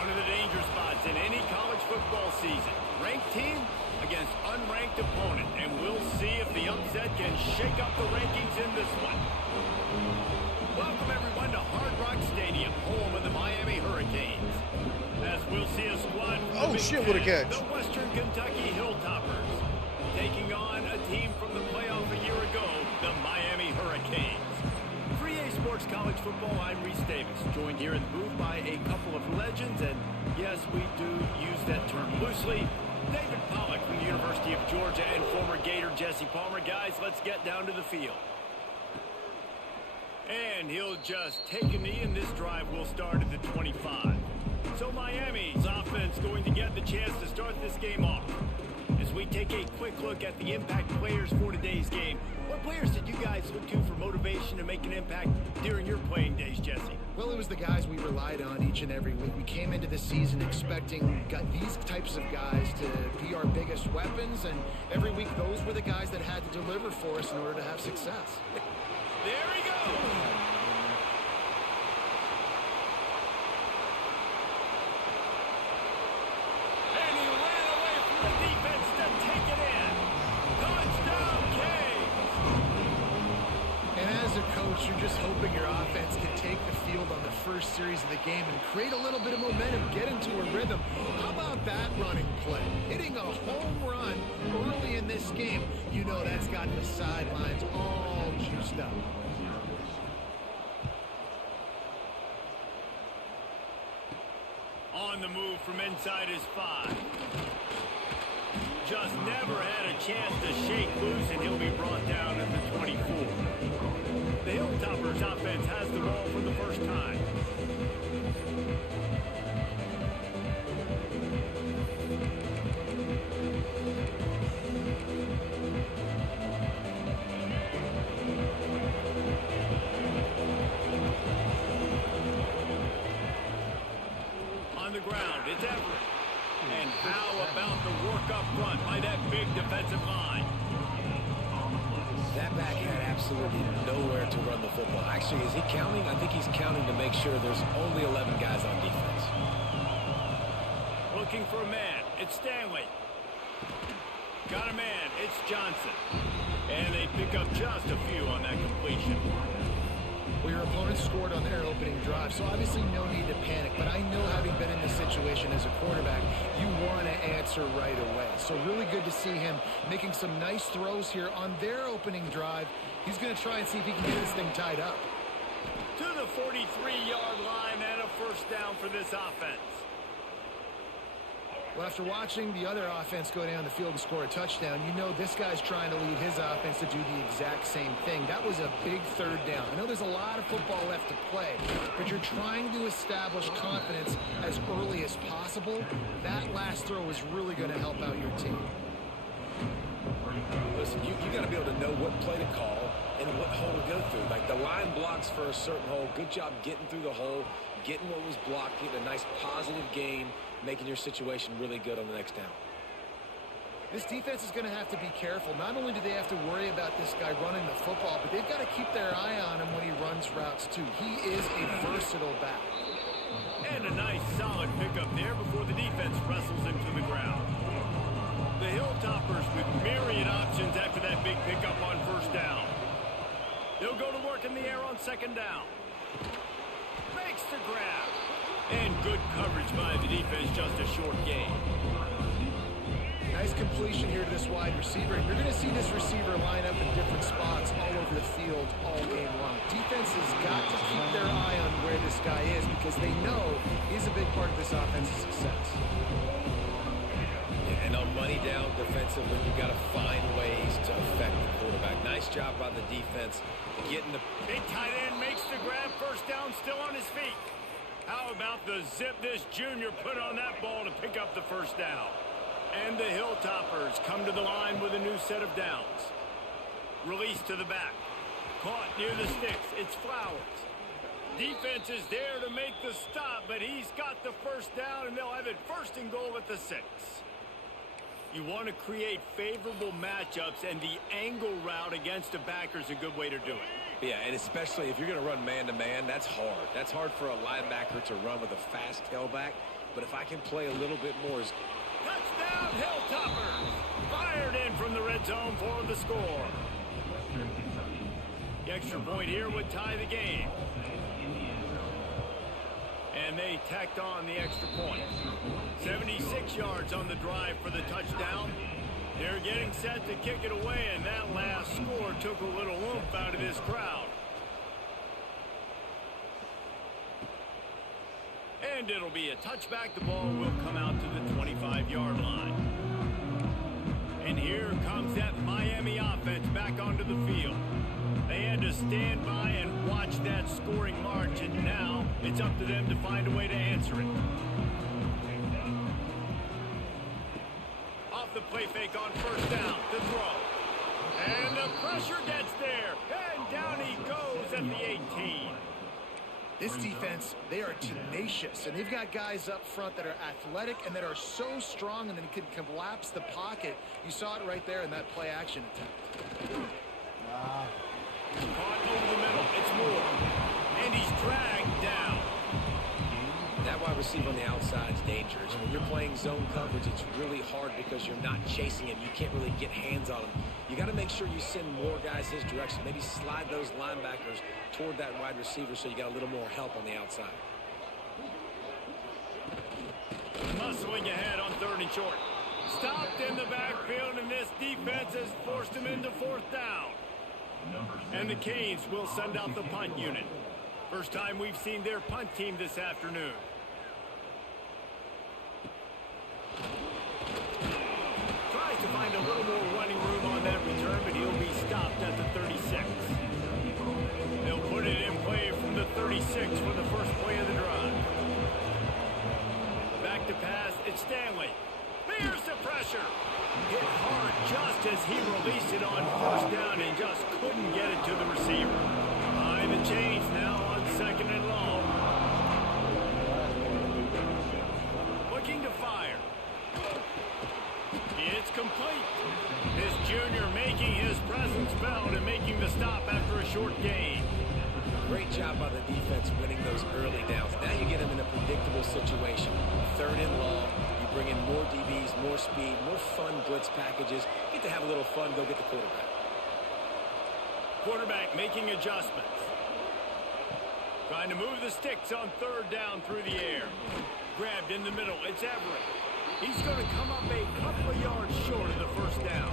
One of the danger spots in any college football season. Ranked team against unranked opponent. And we'll see if the upset can shake up the rankings in this one. Welcome everyone to Hard Rock Stadium, home of the Miami Hurricanes. As we'll see a squad from what a catch. the Western Kentucky Hilltoppers, taking on a team from the playoff a year ago, the Miami Hurricanes. Sports College Football, I'm Reese Davis, joined here in the booth by a couple of legends, and yes, we do use that term loosely. David Pollack from the University of Georgia and former Gator Jesse Palmer. Guys, let's get down to the field. And he'll just take a knee, and this drive will start at the 25. So Miami's offense going to get the chance to start this game off. As we take a quick look at the impact players for today's game, what players did you guys look to for motivation to make an impact during your playing days, Jesse? Well, it was the guys we relied on each and every week. We came into the season expecting these types of guys to be our biggest weapons, and every week those were the guys that had to deliver for us in order to have success. There he goes! You're just hoping your offense can take the field on the first series of the game and create a little bit of momentum, get into a rhythm. How about that running play? Hitting a home run early in this game. You know that's got the sidelines all juiced up. On the move from inside his 5. Just never had a chance to shake loose, and he'll be brought down at the 24. The Hilltoppers offense has the ball for the first time. On the ground, it's Everett. And how about the work up front by that big defensive line? That back had absolutely nowhere to run the football. Actually, is he counting? I think he's counting to make sure there's only 11 guys on defense. Looking for a man. It's Stanley. Got a man. It's Johnson. And they pick up just a few on that completion. Well, your opponent scored on their opening drive, so obviously no need to panic. But I know, having been in this situation as a quarterback, you want to answer right away. So really good to see him making some nice throws here on their opening drive. He's going to try and see if he can get this thing tied up. To the 43-yard line and a first down for this offense. Well, after watching the other offense go down the field and score a touchdown, you know this guy's trying to lead his offense to do the exact same thing. That was a big third down. I know there's a lot of football left to play, but you're trying to establish confidence as early as possible. That last throw is really going to help out your team. Listen, you got to be able to know what play to call and what hole to go through. Like the line blocks for a certain hole. Good job getting through the hole, getting what was blocked, getting a nice positive gain, making your situation really good on the next down. This defense is going to have to be careful. Not only do they have to worry about this guy running the football, but they've got to keep their eye on him when he runs routes too. He is a versatile back. And a nice solid pickup there before the defense wrestles him to the ground. The Hilltoppers with myriad options after that big pickup on first down. They'll go to work in the air on second down. Makes the grab. And good coverage by the defense, just a short gain. Nice completion here to this wide receiver. You're going to see this receiver line up in different spots all over the field all game long. Defense has got to keep their eye on where this guy is because they know he's a big part of this offense's success. Yeah, and on money down defensively, you've got to find ways to affect the quarterback. Nice job by the defense getting the... Big tight end makes the grab, first down, still on his feet. How about the zip this junior put on that ball to pick pick up the first down. And the Hilltoppers come to the line with a new set of downs. Release to the back. Caught near the sticks. It's Flowers. Defense is there to make the stop, but he's got the first down, and they'll have it first and goal at the 6. You want to create favorable matchups, and the angle route against a backer is a good way to do it. Yeah, and especially if you're going to run man-to-man, that's hard. That's hard for a linebacker to run with a fast tailback, but if I can play a little bit more... Touchdown, Hilltoppers! Fired in from the red zone for the score. The extra point here would tie the game. And they tacked on the extra point. 76 yards on the drive for the touchdown. They're getting set to kick it away, and that last score took a little oomph out of this crowd. And it'll be a touchback. The ball will come out to the 25-yard line. And here comes that Miami offense back onto the field. They had to stand by and watch that scoring march, and now it's up to them to find a way to answer it. Off the play fake on first down to throw. And the pressure gets there, and down he goes at the 18. This defense, they are tenacious, and they've got guys up front that are athletic and that are so strong and then can collapse the pocket. You saw it right there in that play-action attempt. Caught over the middle. It's Moore. And he's dragged down. That wide receiver on the outside is dangerous. When you're playing zone coverage, it's really hard because you're not chasing him. You can't really get hands on him. You got to make sure you send more guys his direction. Maybe slide those linebackers toward that wide receiver so you got a little more help on the outside. Muscling ahead on 3rd and short. Stopped in the backfield, and this defense has forced him into 4th down. And the Canes will send out the punt unit. First time we've seen their punt team this afternoon. Tries to find a little more running room on that return, but he'll be stopped at the 36. They'll put it in play from the 36 for the first play of the drive. Back to pass, it's Stanley. Here's the pressure. Hit hard just as he released it on first down and just couldn't get it to the receiver. Behind the chains now on 2nd and long. Looking to fire. It's complete. This junior making his presence felt and making the stop after a short gain. Great job by the defense winning those early downs. Now you get them in a predictable situation. 3rd and long. Bring in more DBs, more speed, more fun blitz packages. Get to have a little fun, go get the quarterback. Quarterback making adjustments. Trying to move the sticks on 3rd down through the air. Grabbed in the middle, it's Everett. He's going to come up a couple of yards short of the first down.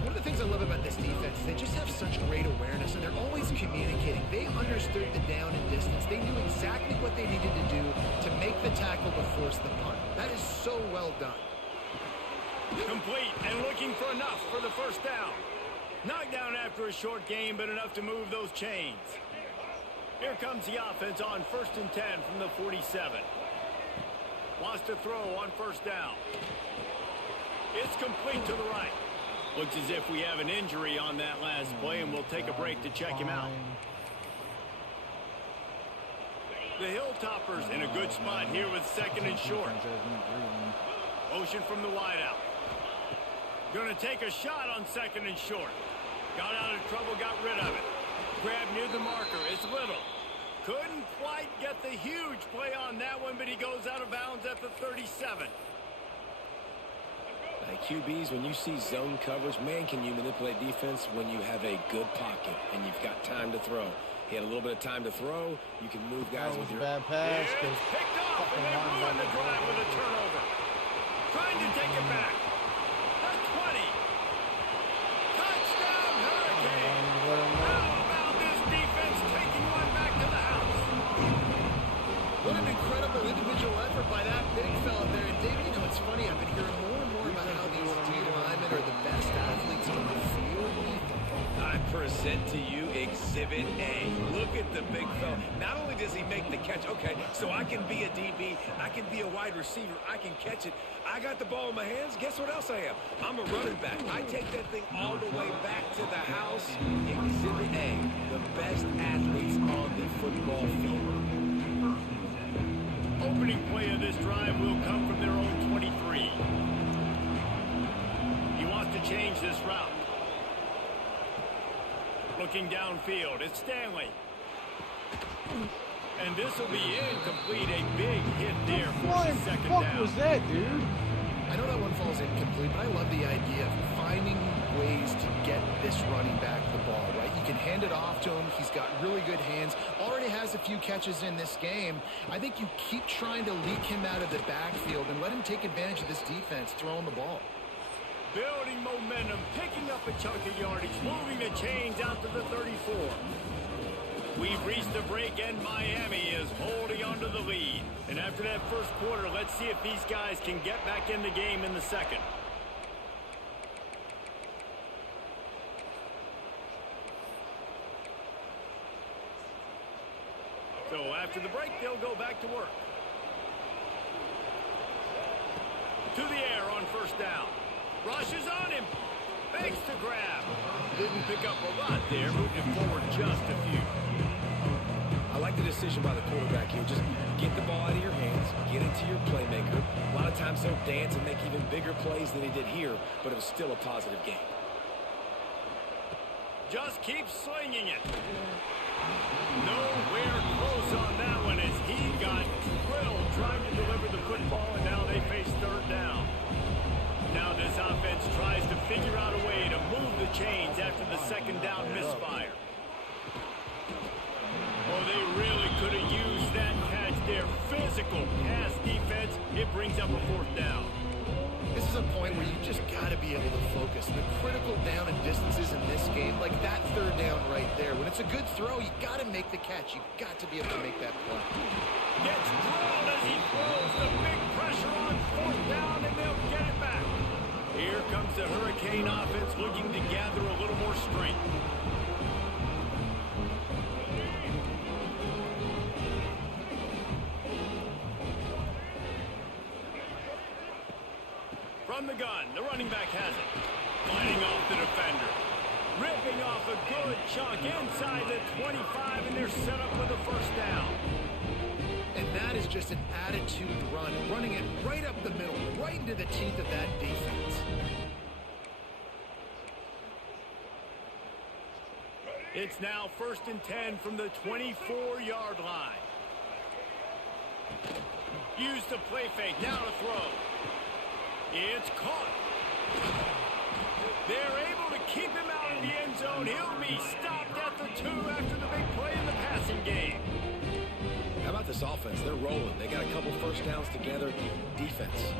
One of the things I love about this defense is they just have such great awareness, and they're always communicating. They understood the down and distance. They knew exactly what they needed to do to make the tackle to force the punt. That is so well done. Complete and looking for enough for the first down. Knocked down after a short gain, but enough to move those chains. Here comes the offense on 1st and 10 from the 47. Wants to throw on first down. It's complete to the right. Looks as if we have an injury on that last play, and we'll take a break to check him out. The Hilltoppers in a good spot here with 2nd and short. Motion from the wideout. Going to take a shot on 2nd and short. Got out of trouble, got rid of it. Grabbed near the marker. It's Little. Couldn't quite get the huge play on that one, but he goes out of bounds at the 37. QBs, when you see zone coverage, man, can you manipulate defense when you have a good pocket and you've got time to throw. He had a little bit of time to throw. You can move guys with your... bad pass. It's picked off, and they ruined the drive with a turnover. Trying to take it back. The 20. Touchdown, Hurricanes. How about this defense taking one back to the house? What an incredible individual effort by that big fella there. And David, you know, it's funny. I've been hearing more and more about how these D linemen are the best athletes on the field. I present to you Exhibit A. Look at the big fella. Not only does he make the catch, okay, so I can be a DB, I can be a wide receiver, I can catch it. I got the ball in my hands. Guess what else I am? I'm a running back. I take that thing all the way back to the house. Exhibit A, the best athletes on the football field. Opening play of this drive will come from their own 23. He wants to change this route. Looking downfield, it's Stanley. And this will be incomplete. A big hit there for the second down. What was that, dude? I know that one falls incomplete, but I love the idea of finding ways to get this running back the ball, right? You can hand it off to him. He's got really good hands. Already has a few catches in this game. I think you keep trying to leak him out of the backfield and let him take advantage of this defense throwing the ball. Building momentum, picking up a chunk of yardage, moving the chains out to the 34. We've reached the break, and Miami is holding on to the lead. And after that first quarter, let's see if these guys can get back in the game in the second. So after the break, they'll go back to work. To the air on first down. Rushes on him. Fakes to grab. Didn't pick up a lot there. Moved him forward just a few. I like the decision by the quarterback here. Just get the ball out of your hands, get it to your playmaker. A lot of times he'll dance and make even bigger plays than he did here, but it was still a positive game. Just keep slinging it. Nowhere close on that one as he got drilled trying to deliver the football, and now they face third down. Now this offense tries to figure out a way to move the chains after the second down misfire. Oh, they really could have used that catch there. Physical pass defense. It brings up a fourth down. This is a point where you just got to be able to focus. The critical down and distances in this game, like that third down right there. When it's a good throw, you got to make the catch. You got to be able to make that play. Gets drilled as he throws the big pressure on fourth down, and they'll get it back. Here comes the Hurricane offense looking to gather a little more strength. From the gun, the running back has it. Gliding off the defender. Ripping off a good chunk inside the 25, and they're set up with a first down. And that is just an attitude run, running it right up the middle, right into the teeth of that defense. It's now 1st and 10 from the 24-yard line. Use the play fake, now to throw. It's caught. They're able to keep him out of the end zone. He'll be stopped at the 2 after the big play in the passing game. How about this offense? They're rolling. They got a couple first downs together. Defense.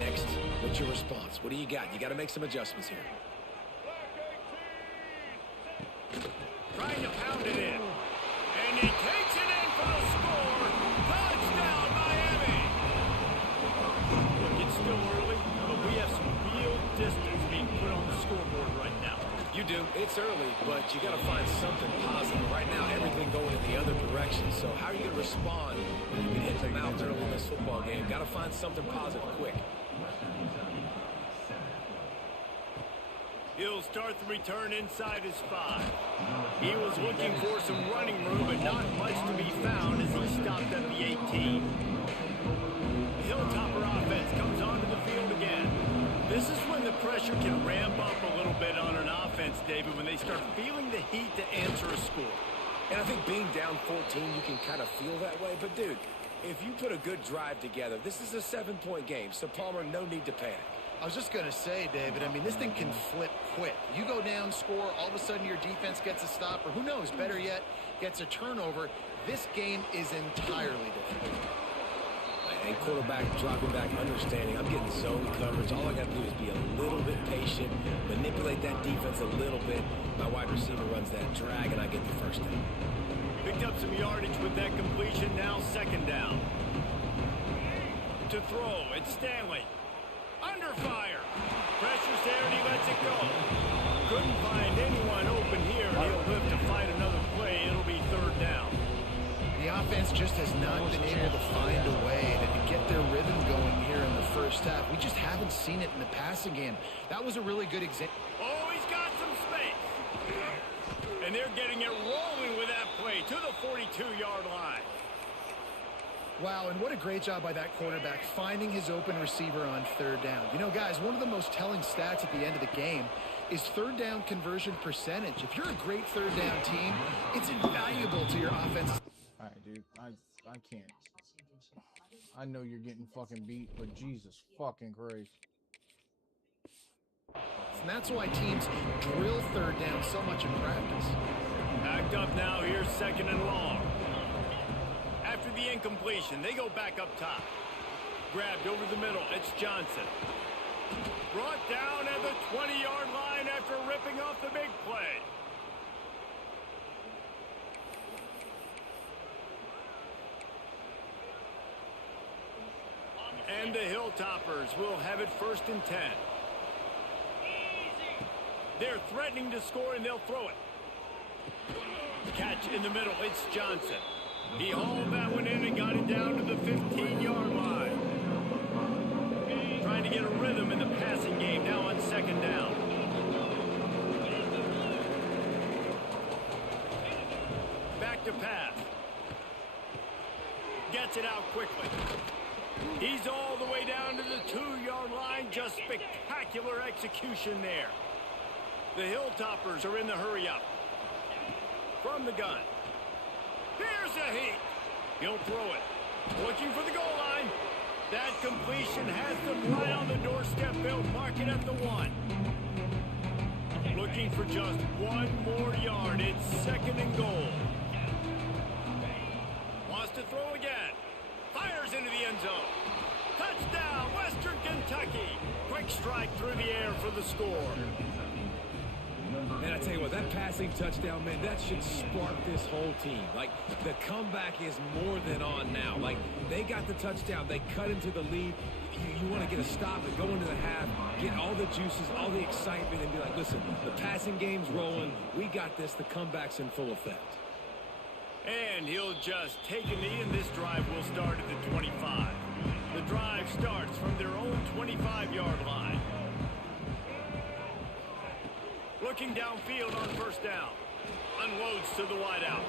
Next, what's your response? What do you got? You got to make some adjustments here. Trying to pound it in. And he takes it in for the score. Touchdown, Miami. Look, it's still early, but we have some real distance being put on the scoreboard right now. You do. It's early, but you got to find something positive. Right now, everything going in the other direction. So how are you going to respond when you can hit the mouth early in this football game? Got to find something positive quick. He'll start the return inside his 5. He was looking for some running room, but not much to be found as he stopped at the 18. The Hilltopper offense comes onto the field again. This is when the pressure can ramp up a little bit on an offense, David, when they start feeling the heat to answer a score. And I think being down 14, you can kind of feel that way. But, dude, if you put a good drive together, this is a 7-point game. So, Palmer, no need to panic. I was just going to say, David, I mean, this thing can flip quick. You go down, score, all of a sudden your defense gets a stop, or who knows, better yet, gets a turnover. This game is entirely different. And quarterback dropping back, understanding, I'm getting zone coverage. All I got to do is be a little bit patient, manipulate that defense a little bit. My wide receiver runs that drag, and I get the first down. Picked up some yardage with that completion, now 2nd down. To throw, it's Stanley. Under fire. Pressure's there, and he lets it go. Couldn't find anyone open here. He'll live to fight another play. It'll be third down. The offense just has not been able to find a way to get their rhythm going here in the first half. We just haven't seen it in the passing game. That was a really good example. Oh, he's got some space. And they're getting it rolling with that play to the 42-yard line. Wow, and what a great job by that quarterback finding his open receiver on third down. You know, guys, one of the most telling stats at the end of the game is third down conversion percentage. If you're a great third down team, it's invaluable to your offense. All right, dude, I can't. I know you're getting fucking beat, but Jesus fucking Christ. And that's why teams drill third down so much in practice. Backed up now, here's second and long. After the incompletion, they go back up top. Grabbed over the middle, it's Johnson. Brought down at the 20-yard line after ripping off the big play. And the Hilltoppers will have it 1st and 10. They're threatening to score, and they'll throw it. Catch in the middle, it's Johnson. He hauled that one in and got it down to the 15-yard line. Trying to get a rhythm in the passing game now on second down. Back to pass. Gets it out quickly. He's all the way down to the 2-yard line. Just spectacular execution there. The Hilltoppers are in the hurry-up. From the gun. Here's a heat. He'll throw it. Looking for the goal line. That completion has them right on the doorstep. They'll mark it at the 1. Looking for just 1 more yard. It's 2nd and goal. Wants to throw again. Fires into the end zone. Touchdown, Western Kentucky. Quick strike through the air for the score. Man, I tell you what, that passing touchdown, man, that should spark this whole team. Like, the comeback is more than on now. Like, they got the touchdown. They cut into the lead. You want to get a stop and go into the half, get all the juices, all the excitement, and be like, listen, the passing game's rolling. We got this. The comeback's in full effect. And he'll just take a knee, and this drive will start at the 25. The drive starts from their own 25-yard line. Looking downfield on 1st down. Unloads to the wideout.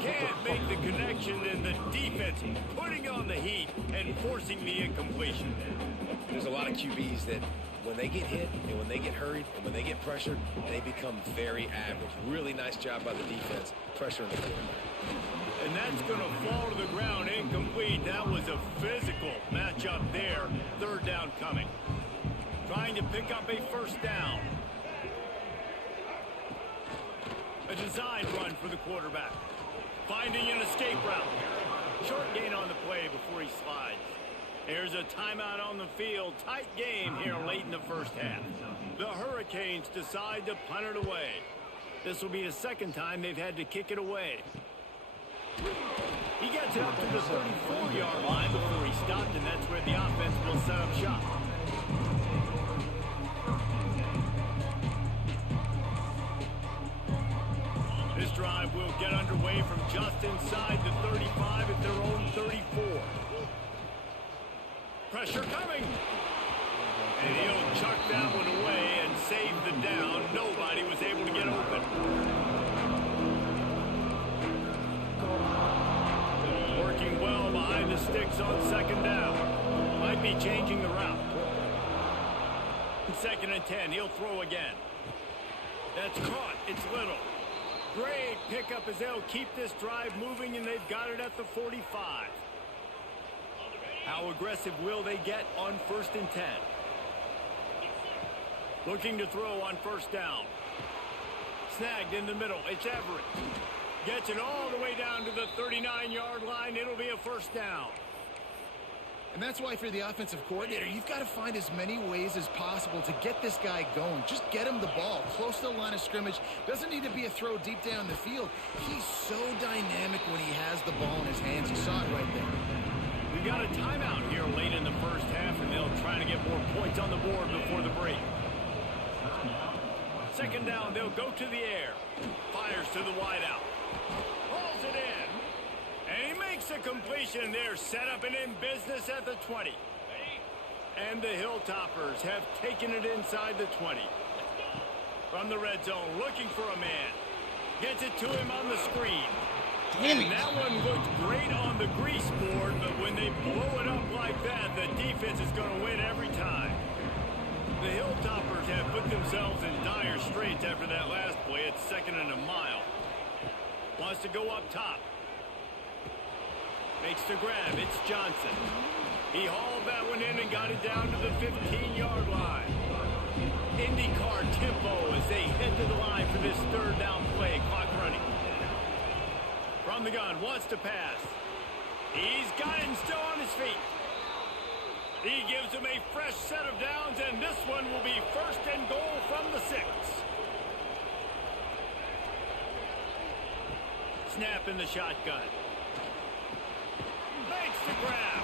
Can't make the connection, and the defense putting on the heat and forcing the incompletion. There's a lot of QBs that when they get hit and when they get hurried and when they get pressured, they become very average. Really nice job by the defense, pressuring the quarterback. And that's going to fall to the ground incomplete. That was a physical matchup there. 3rd down coming. Trying to pick up a 1st down. A design run for the quarterback. Finding an escape route. Short gain on the play before he slides. Here's a timeout on the field. Tight game here late in the first half. The Hurricanes decide to punt it away. This will be the 2nd time they've had to kick it away. He gets it up to the 34-yard line before he stopped, and that's where the offense will set up shop. This drive will get underway from just inside the 35 at their own 34. Pressure coming. And he'll chuck that one away and save the down. Nobody was able to get open. Working well behind the sticks on 2nd down. Might be changing the route. 2nd and 10. He'll throw again. That's caught. It's Little. Great pickup as they'll keep this drive moving, and they've got it at the 45. How aggressive will they get on 1st and 10? Looking to throw on 1st down. Snagged in the middle. It's Everett. Gets it all the way down to the 39-yard line. It'll be a 1st down. And that's why for the offensive coordinator, you've got to find as many ways as possible to get this guy going. Just get him the ball close to the line of scrimmage. Doesn't need to be a throw deep down the field. He's so dynamic when he has the ball in his hands. You saw it right there. We've got a timeout here late in the first half, and they'll try to get more points on the board before the break. 2nd down, they'll go to the air. Fires to the wideout. Pulls it in. And he makes a completion there, set up and in business at the 20. And the Hilltoppers have taken it inside the 20. From the red zone, looking for a man. Gets it to him on the screen. And that one looked great on the grease board, but when they blow it up like that, the defense is going to win every time. The Hilltoppers have put themselves in dire straits after that last play. It's 2nd and a mile. Wants to go up top. Makes the grab. It's Johnson. He hauled that one in and got it down to the 15-yard line. IndyCar tempo as they head to the line for this 3rd down play. Clock running. From the gun, wants to pass. He's got him still on his feet. He gives him a fresh set of downs, and this one will be 1st and goal from the 6. Snap in the shotgun. Makes the grab.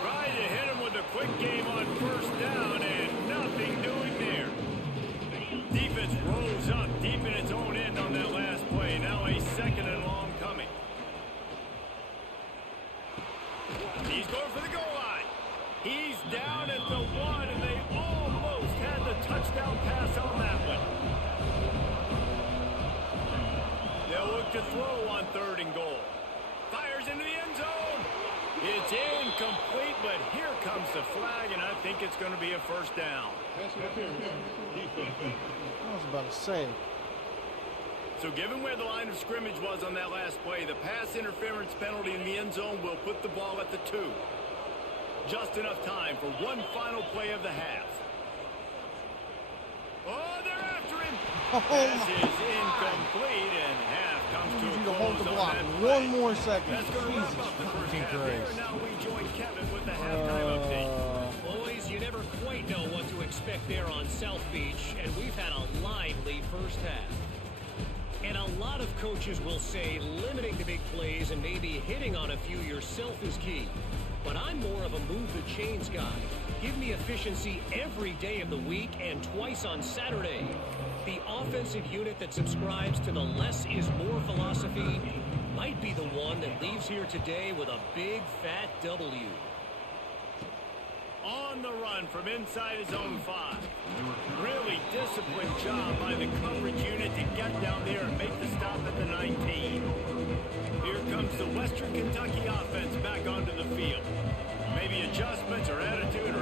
Tried to hit him with a quick game on 1st down, and nothing doing there. Defense rose up deep in its own end on that last play. Now a 2nd and long coming. He's going for the goal line. He's down at the 1, and they almost had the touchdown pass on that one. They'll look to throw on 3rd and goal. Fires into the end zone. It's incomplete, but here comes the flag, and I think it's going to be a 1st down. I was about to say. So given where the line of scrimmage was on that last play, the pass interference penalty in the end zone will put the ball at the 2. Just enough time for one final play of the half. Oh, they're after him. Pass is incomplete, and half comes to a You to close hold the on block. that play. 1 more second. That's going to wrap up the first half here, and now we join Kevin with the halftime update. Boys, you never quite know what to expect there on South Beach, and we've had a lively first half. And a lot of coaches will say limiting the big plays and maybe hitting on a few yourself is key. But I'm more of a move the chains guy. Give me efficiency every day of the week and twice on Saturday. The offensive unit that subscribes to the less is more philosophy might be the one that leaves here today with a big fat W. On the run from inside his own 5. Really disciplined job by the coverage unit to get down there and make the stop at the 19. Here comes the Western Kentucky offense back onto the field. Maybe adjustments or attitude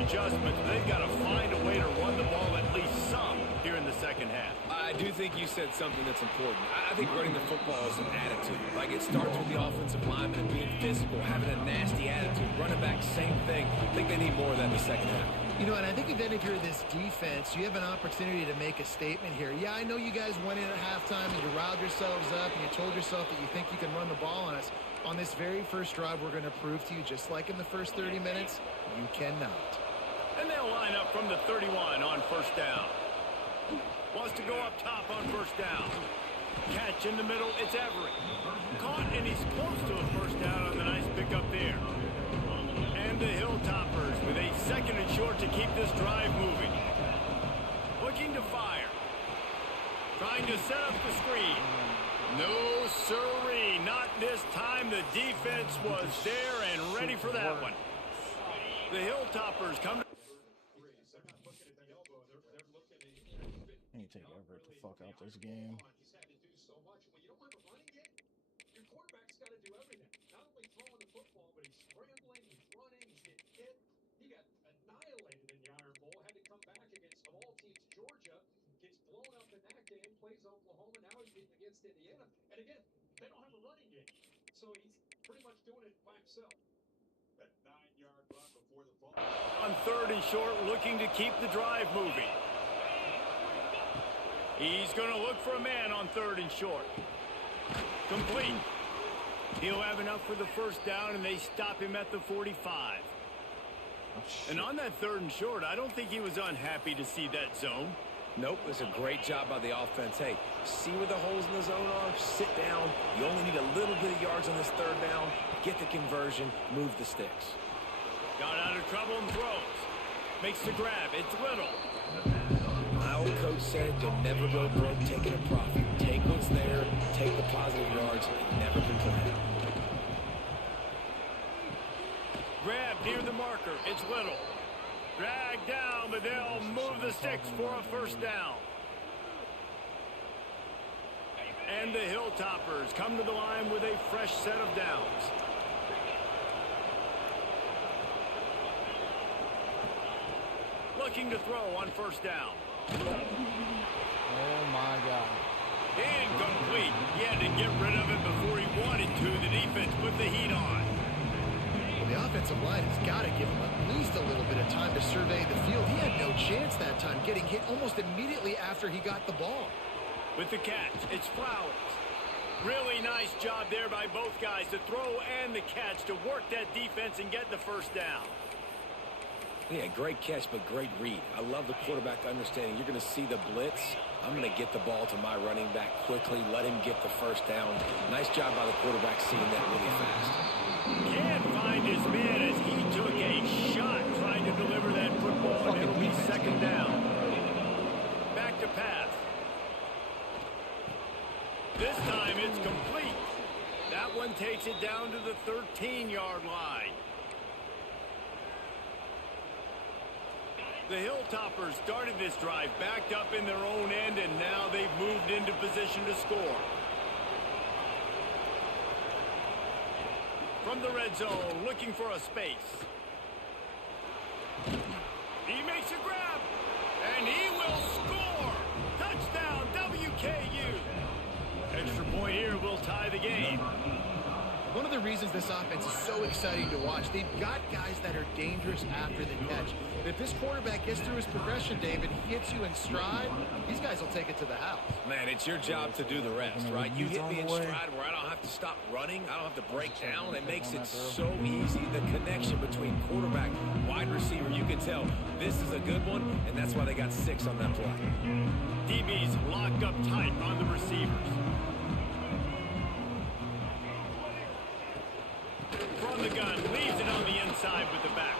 adjustments, but they've got to find a way to run the ball at least some here in the 2nd half. I do think you said something that's important. I think running the football is an attitude. Like, it starts with the offensive lineman and being physical, having a nasty attitude. Running back, same thing. I think they need more of that in the 2nd half. You know, and I think then if you're this defense, you have an opportunity to make a statement here. Yeah, I know you guys went in at halftime and you riled yourselves up and you told yourself that you think you can run the ball on us. On this very first drive, we're going to prove to you, just like in the first 30 minutes, you cannot. And they'll line up from the 31 on 1st down. Wants to go up top on 1st down. Catch in the middle, it's Everett. Caught, and he's close to a 1st down on the nice pickup there. And the Hilltoppers with a 2nd and short to keep this drive moving. Looking to fire. Trying to set up the screen. No siree, not this time. The defense was there and ready for that one. The Hilltoppers come to... I need to take Everett the fuck out this game. Your quarterback's got to do everything. Not only throwing the football, but he's scrambling, he's running, he's getting hit. He got annihilated in the Iron Bowl, had to come back against, of all teams, Georgia. Gets blown up in that game, plays Oklahoma. Now he's beating against Indiana. And again, they don't have a running game. So he's pretty much doing it by himself. That 9-yard run before the ball. On 3rd and short, looking to keep the drive moving. He's going to look for a man on 3rd and short. Complete. He'll have enough for the 1st down, and they stop him at the 45. And on that 3rd and short, I don't think he was unhappy to see that zone. Nope, it was a great job by the offense. Hey, see where the holes in the zone are? Sit down. You only need a little bit of yards on this 3rd down. Get the conversion. Move the sticks. Got out of trouble and throws. Makes the grab. It's Little. I own coach said, you'll never go broke taking a profit. Take what's there, take the positive yards, and never complain. Grab near the marker. It's Little. Drag down, but they'll move the sticks for a first down. And the Hilltoppers come to the line with a fresh set of downs. Looking to throw on first down. Oh my God. Incomplete. He had to get rid of it before he wanted to. The defense put the heat on. Well, the offensive line has got to give him at least a little bit of time to survey the field. He had no chance that time, getting hit almost immediately after he got the ball. With the catch, it's Flowers. Really nice job there by both guys to throw and the catch to work that defense and get the first down. Yeah, great catch, but great read. I love the quarterback understanding. You're going to see the blitz. I'm going to get the ball to my running back quickly, let him get the first down. Nice job by the quarterback seeing that really fast. Can't find his man as he took a shot trying to deliver that football, and it'll be second down. Back to pass. This time it's complete. That one takes it down to the 13-yard line. The Hilltoppers started this drive backed up in their own end, and now they've moved into position to score. From the red zone, looking for a space. He makes a grab, and he will score! Touchdown, WKU! Extra point here will tie the game. One of the reasons this offense is so exciting to watch, they've got guys that are dangerous after the catch. But if this quarterback gets through his progression, David, he hits you in stride, these guys will take it to the house. Man, it's your job to do the rest, right? You hit me in stride where I don't have to stop running. I don't have to break down. It makes it so easy. The connection between quarterback, wide receiver, you can tell this is a good one, and that's why they got 6 on that play. DB's locked up tight on the receivers. From the gun, leaves it on the inside with the back.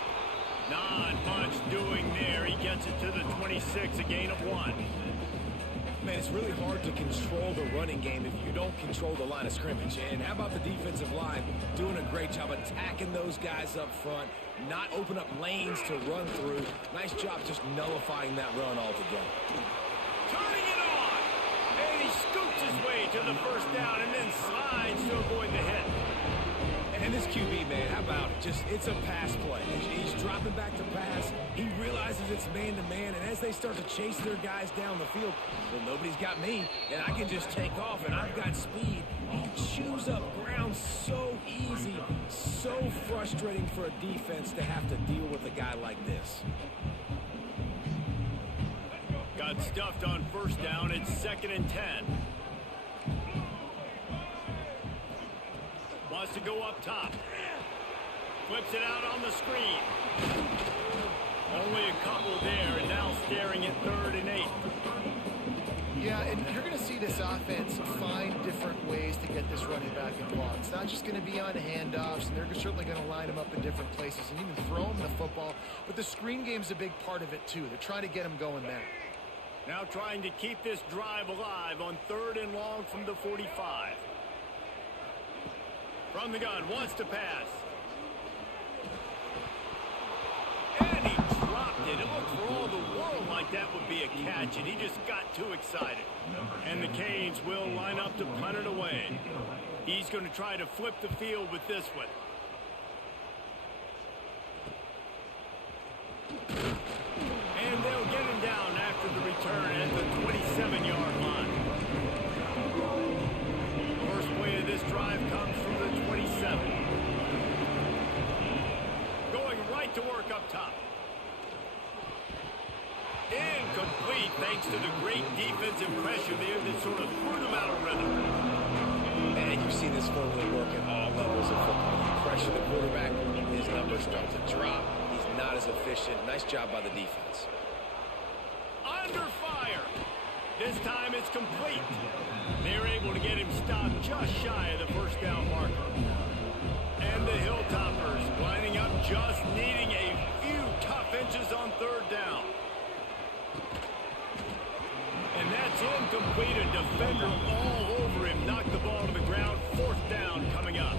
Not much doing there. He gets it to the 26, a gain of 1. Man, it's really hard to control the running game if you don't control the line of scrimmage. And how about the defensive line doing a great job attacking those guys up front, not open up lanes to run through. Nice job just nullifying that run altogether. Turning it on! And he scoots his way to the first down and then slides to avoid the hit. And this QB, man, how about it? It's a pass play. He's dropping back to pass. He realizes it's man-to-man, and as they start to chase their guys down the field, well, nobody's got me, and I can just take off, and I've got speed. He chews up ground so easy, so frustrating for a defense to have to deal with a guy like this. Got stuffed on first down. It's 2nd and 10. Wants to go up top. Flips it out on the screen. Only a couple there, and now staring at 3rd and 8. Yeah, and you're going to see this offense find different ways to get this running back involved. It's not just going to be on handoffs, and they're certainly going to line him up in different places and even throw him the football. But the screen game's a big part of it, too. They're trying to get him going there. Now trying to keep this drive alive on 3rd and long from the 45. From the gun, wants to pass. And he dropped it. It looked for all the world like that would be a catch, and he just got too excited. And the Canes will line up to punt it away. He's going to try to flip the field with this one. And they'll get him down after the return at the 27-yard line. First play of this drive comes from the 27. Going right to work up top. Incomplete thanks to the great defensive pressure there that sort of threw them out of rhythm. Man, you see this formula work at all levels of football. You pressure the quarterback, his numbers start to drop. He's not as efficient. Nice job by the defense. Under fire. This time it's complete. They're able to get him stopped just shy of the first down marker. And the Hilltoppers lining up, just needing a few tough inches on 3rd down. That's incomplete. A defender all over him. Knocked the ball to the ground. 4th down coming up.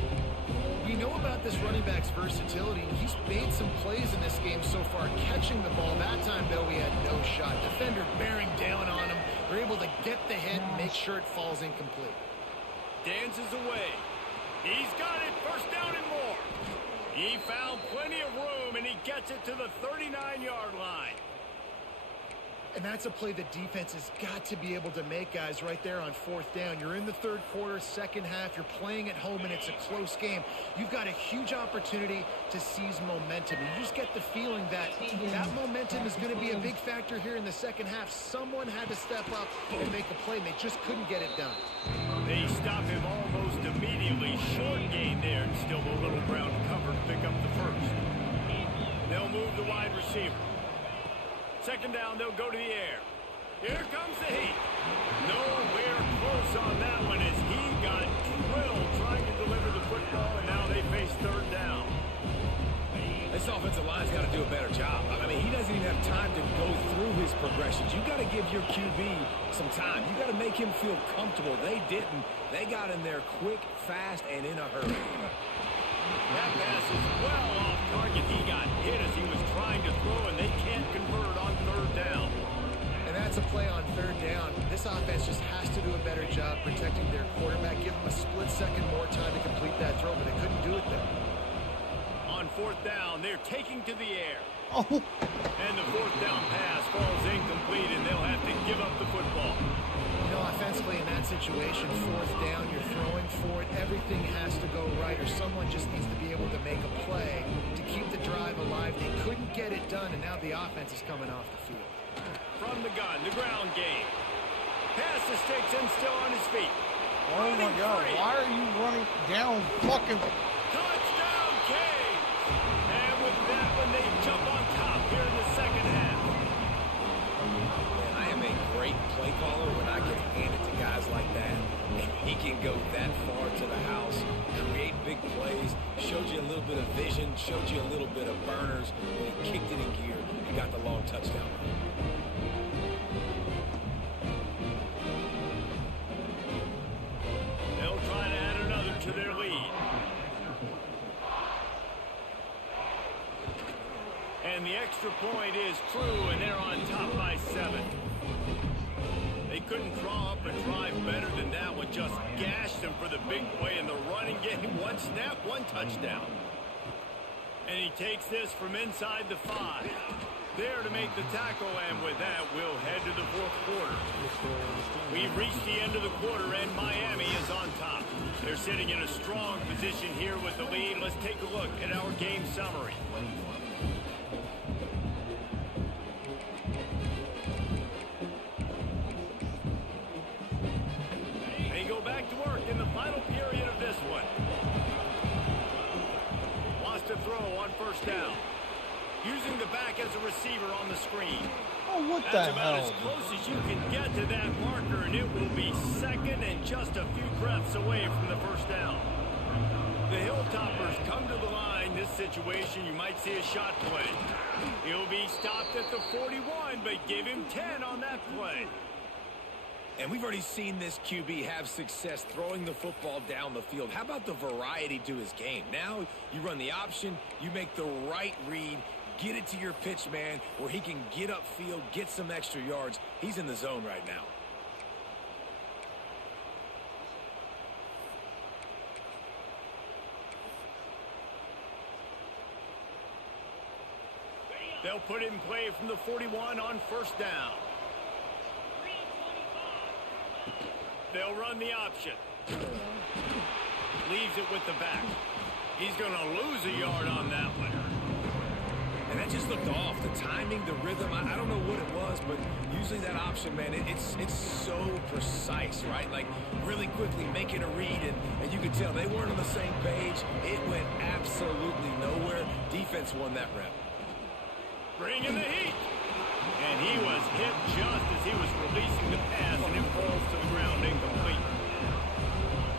We know about this running back's versatility. He's made some plays in this game so far, catching the ball. That time, though, he had no shot. Defender bearing down on him. They're able to get the hit and make sure it falls incomplete. Dances away. He's got it. 1st down and more. He found plenty of room, and he gets it to the 39-yard line. And that's a play the defense has got to be able to make, guys, right there on 4th down. You're in the 3rd quarter, 2nd half. You're playing at home, and it's a close game. You've got a huge opportunity to seize momentum. You just get the feeling that that momentum is going to be a big factor here in the 2nd half. Someone had to step up and make a play, and they just couldn't get it done. They stop him almost immediately. Short gain there, and still a little ground cover to pick up the 1st. They'll move the wide receiver. 2nd down, they'll go to the air. Here comes the heat. Nowhere close on that one as he got drilled trying to deliver the football, and now they face 3rd down. This offensive line's got to do a better job. I mean, he doesn't even have time to go through his progressions. You got to give your QB some time. You got to make him feel comfortable. They didn't. They got in there quick, fast, and in a hurry. That pass is well off target. He got hit as he was trying to throw, and they can't convert on 3rd down. And that's a play on 3rd down. This offense just has to do a better job protecting their quarterback. Give them a split second more time to complete that throw, but they couldn't do it there. On 4th down, they're taking to the air. Oh. And the 4th down pass falls incomplete, and they'll have to give up the football. You know, offensively in that situation, 4th down, you're throwing for it. Everything has to go right, or someone just needs to be able to make a play to keep the drive alive. They couldn't get it done, and now the offense is coming off the field. From the gun, the ground game. Pass the sticks and still on his feet. Oh my God, why are you running down fucking... Touchdown, Canes! And with that one, they jump on top here in the 2nd half. Man, I am a great play caller when I can hand it to guys like that. And he can go that far to the house, create big plays, showed you a little bit of vision, showed you a little bit of burners. When he kicked it in gear, he got the long touchdown. They'll try to add another to their lead. And the extra point is true, and they're on top by 7. They couldn't draw up a drive better than that one. Just gashed them for the big play in the running game. 1 snap, 1 touchdown. And he takes this from inside the 5. There to make the tackle, and with that, we'll head to the 4th quarter. We've reached the end of the quarter, and Miami is on top. They're sitting in a strong position here with the lead. Let's take a look at our game summary. They go back to work in the final period of this one. Wants to throw on 1st down. Using the back as a receiver on the screen. Oh, what That's the about hell? as close as you can get to that marker, and it will be 2nd and just a few breaths away from the 1st down. The Hilltoppers come to the line. This situation, you might see a shot play. He'll be stopped at the 41, but give him 10 on that play. And we've already seen this QB have success throwing the football down the field. How about the variety to his game? Now you run the option, you make the right read, get it to your pitch man where he can get upfield, get some extra yards. He's in the zone right now. They'll put it in play from the 41 on 1st down. They'll run the option. Leaves it with the back. He's going to lose a yard on that one. And that just looked off. The timing, the rhythm, I don't know what it was, but usually that option, man, it's so precise, right? Like really quickly making a read, and you could tell they weren't on the same page. It went absolutely nowhere. Defense won that rep. Bring in the heat. And he was hit just as he was releasing the pass, and it falls to the ground incomplete.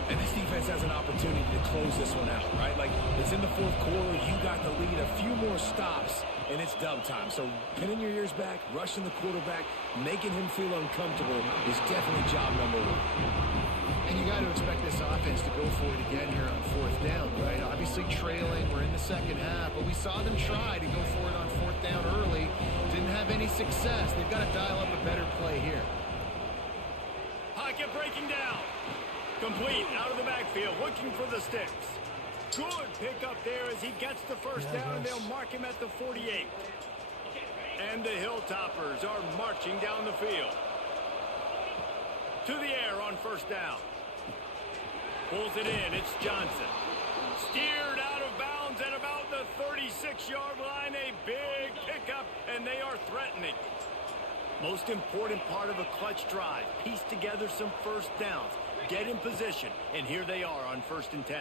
And this defense has an opportunity to close this one out, right? Like, it's in the 4th quarter. You got the lead. A few more stops, and it's dub time. So pinning your ears back, rushing the quarterback, making him feel uncomfortable is definitely job number one. And you got to expect this offense to go for it again here on fourth down, right? Obviously trailing, we're in the second half, but we saw them try to go for it on fourth down early. Didn't have any success. They've got to dial up a better play here. Pocket breaking down. Complete out of the backfield, looking for the sticks. Good pickup there as he gets the first down, and they'll mark him at the 48. And the Hilltoppers are marching down the field. To the air on first down. Pulls it in, it's Johnson. Steered out of bounds at about the 36-yard line. A big pickup, and they are threatening. Most important part of a clutch drive. Piece together some first downs. Get in position, and here they are on 1st and 10.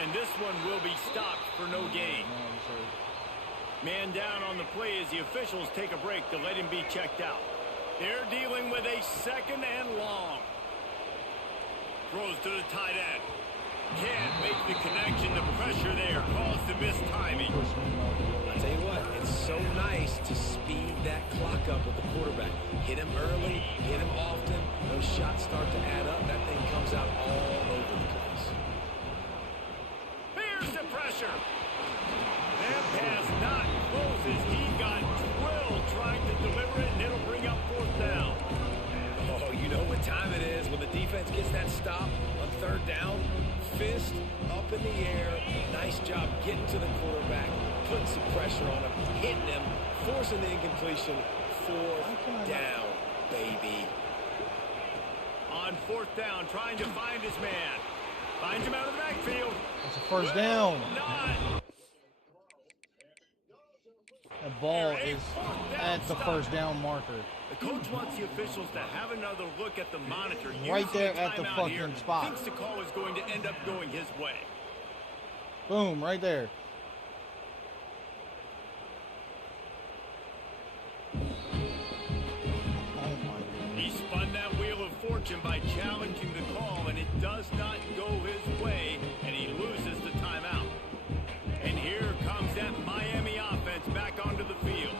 And this one will be stopped for no gain. Man down on the play as the officials take a break to let him be checked out. They're dealing with a 2nd and long. Throws to the tight end. Can't make the connection. The pressure there caused the missed timing. I'll tell you what, it's so nice to speed that clock up with the quarterback. Hit him early, hit him often. Those shots start to add up. That thing comes out all over the place. Here's the pressure. That pass not closes. He got drilled trying to deliver it, and it'll bring up 4th down. Oh, you know what time it is when the defense gets that stop on 3rd down. Fist up in the air. Nice job getting to the quarterback, putting some pressure on him, hitting him, forcing the incompletion. 4th down, baby. On 4th down, trying to find his man. Finds him out of the backfield. It's a first down. Not. The ball is at the first down marker. The coach wants the officials to have another look at the monitor. Right there at the Timeout fucking here. spot. Thinks the call is going to end up going his way. Boom, right there. He spun that wheel of fortune by challenging the call, and it does not go his way, and he loses the timeout. And here comes that Miami offense back onto the field.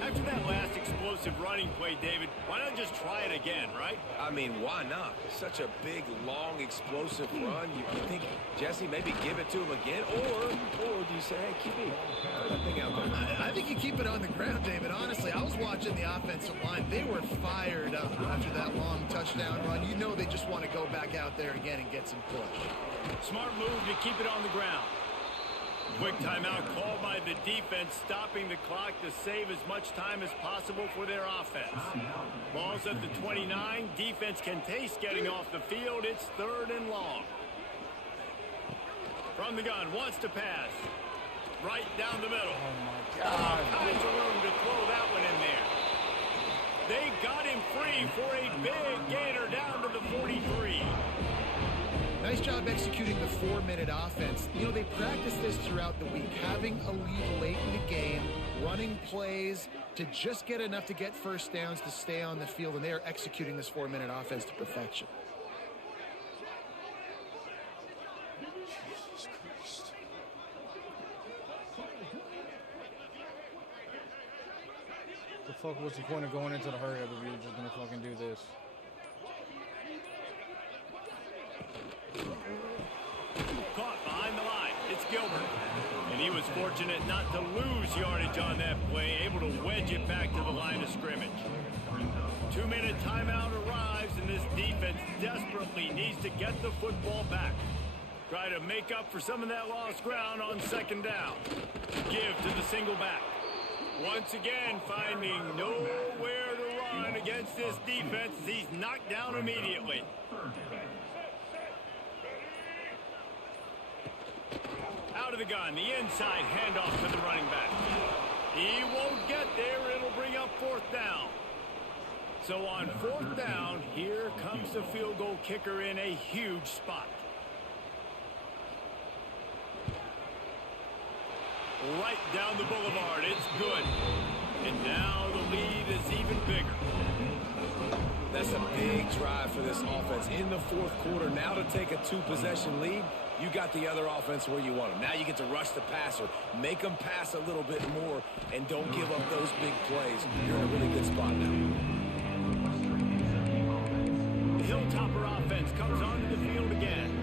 After that last explosive running play, David, why not just try it again, right? I mean, why not? Such a big, long, explosive run. You think, Jesse, maybe give it to him again? Or do you say, hey, QB, throw that thing out there? I think you keep it on the ground, David. Honestly, I was watching the offensive line. They were fired up after that long touchdown run. You know they just want to go back out there again and get some push. Smart move to keep it on the ground. Quick timeout called by the defense, stopping the clock to save as much time as possible for their offense. Ball's at the 29. Defense can taste getting off the field. It's 3rd and long. From the gun, wants to pass. Right down the middle. Oh my God. All kinds of room to throw that one in there. They got him free for a big gainer down to the 43. Nice job executing the 4-minute offense. You know, they practice this throughout the week, having a lead late in the game, running plays to just get enough to get first downs to stay on the field, and they are executing this 4-minute offense to perfection. Jesus Christ. The fuck was the point of going into the hurry up if you were just gonna fucking do this? Caught behind the line. It's Gilbert. And he was fortunate not to lose yardage on that play, able to wedge it back to the line of scrimmage. 2-minute timeout arrives, and this defense desperately needs to get the football back. Try to make up for some of that lost ground on 2nd down. Give to the single back. Once again, finding nowhere to run against this defense. He's knocked down immediately. Out of the gun, the inside handoff to the running back. He won't get there. It'll bring up 4th down. So on 4th down, here comes the field goal kicker in a huge spot. Right down the boulevard. It's good. And now the lead is even bigger. That's a big drive for this offense in the 4th quarter. Now to take a 2-possession lead, You got the other offense where you want them. Now you get to rush the passer, make them pass a little bit more, and don't give up those big plays. You're in a really good spot now. The Hilltopper offense comes onto the field again.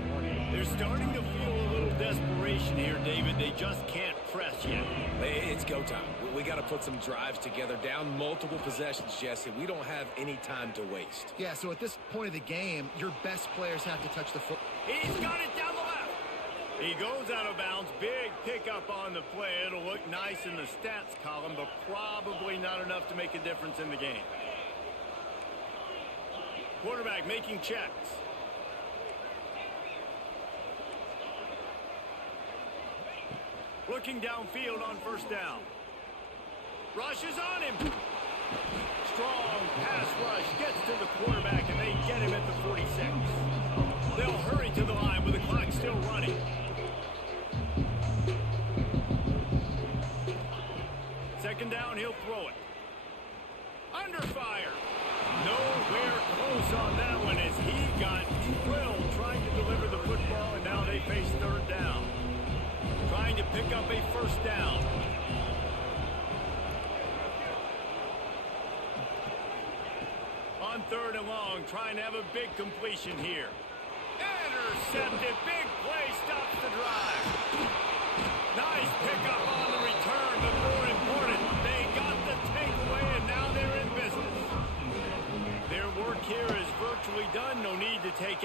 They're starting to feel a little desperation here, David. They just can't press yet. It's go time. We got to put some drives together. Down multiple possessions, Jesse. We don't have any time to waste. Yeah, so at this point of the game, your best players have to touch the foot. He's got it down the left. He goes out of bounds. Big pickup on the play. It'll look nice in the stats column, but probably not enough to make a difference in the game. Quarterback making checks. Looking downfield on first down. Rushes on him. Strong pass rush. Gets to the quarterback, and they get him at the 46. They'll hurry to the line with the clock still running. Second down, he'll throw it. Under fire. Nowhere close on that one as he got drilled trying to deliver the football, and now they face third down. Trying to pick up a first down. On third and long, trying to have a big completion here. Intercepted. Big play stops the drive. Nice pickup on the return, but more important, they got the takeaway, and now they're in business. Their work here is virtually done. No need to take